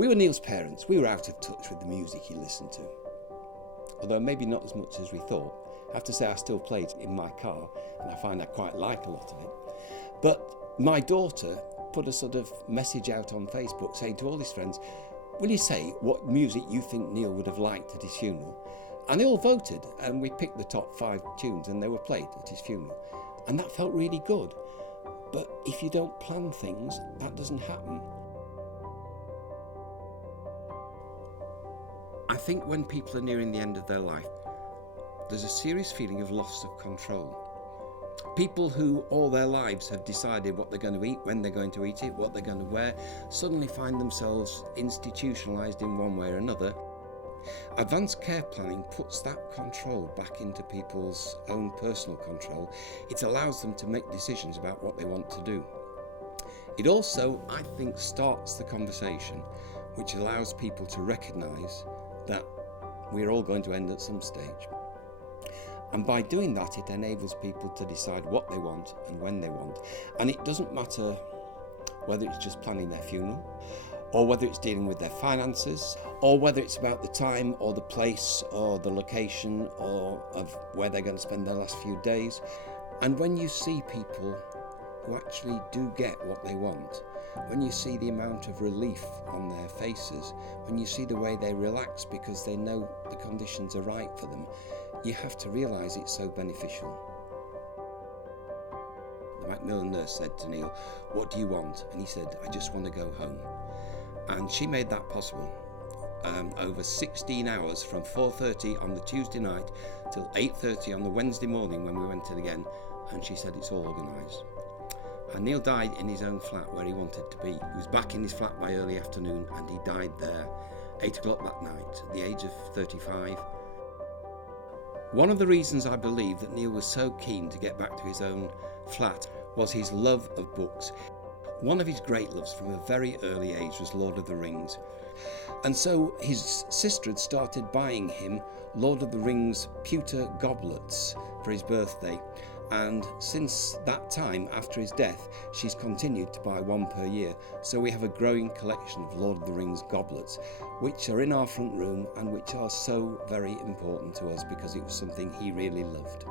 We were Neil's parents. We were out of touch with the music he listened to. Although maybe not as much as we thought. I have to say I still play it in my car, and I find I quite like a lot of it. But my daughter put a sort of message out on Facebook saying to all his friends, will you say what music you think Neil would have liked at his funeral? And they all voted, and we picked the top 5 tunes, and they were played at his funeral. And that felt really good. But if you don't plan things, that doesn't happen. I think when people are nearing the end of their life, there's a serious feeling of loss of control. People who all their lives have decided what they're going to eat, when they're going to eat it, what they're going to wear, suddenly find themselves institutionalised in one way or another. Advanced care planning puts that control back into people's own personal control. It allows them to make decisions about what they want to do. It also, I think, starts the conversation, which allows people to recognise that we're all going to end at some stage. And by doing that, it enables people to decide what they want and when they want. And it doesn't matter whether it's just planning their funeral, or whether it's dealing with their finances, or whether it's about the time or the place or the location or of where they're going to spend their last few days. And when you see people who actually do get what they want, when you see the amount of relief on their faces, when you see the way they relax because they know the conditions are right for them, you have to realise it's so beneficial. The Macmillan nurse said to Neil, "What do you want?" And he said, "I just want to go home." And she made that possible. Over 16 hours from 4:30 on the Tuesday night till 8:30 on the Wednesday morning when we went in again, and she said it's all organised. And Neil died in his own flat where he wanted to be. He was back in his flat by early afternoon, and he died there 8 o'clock that night at the age of 35. One of the reasons I believe that Neil was so keen to get back to his own flat was his love of books. One of his great loves from a very early age was Lord of the Rings. And so his sister had started buying him Lord of the Rings pewter goblets for his birthday. And since that time, after his death, she's continued to buy one per year. So we have a growing collection of Lord of the Rings goblets, which are in our front room and which are so very important to us because it was something he really loved.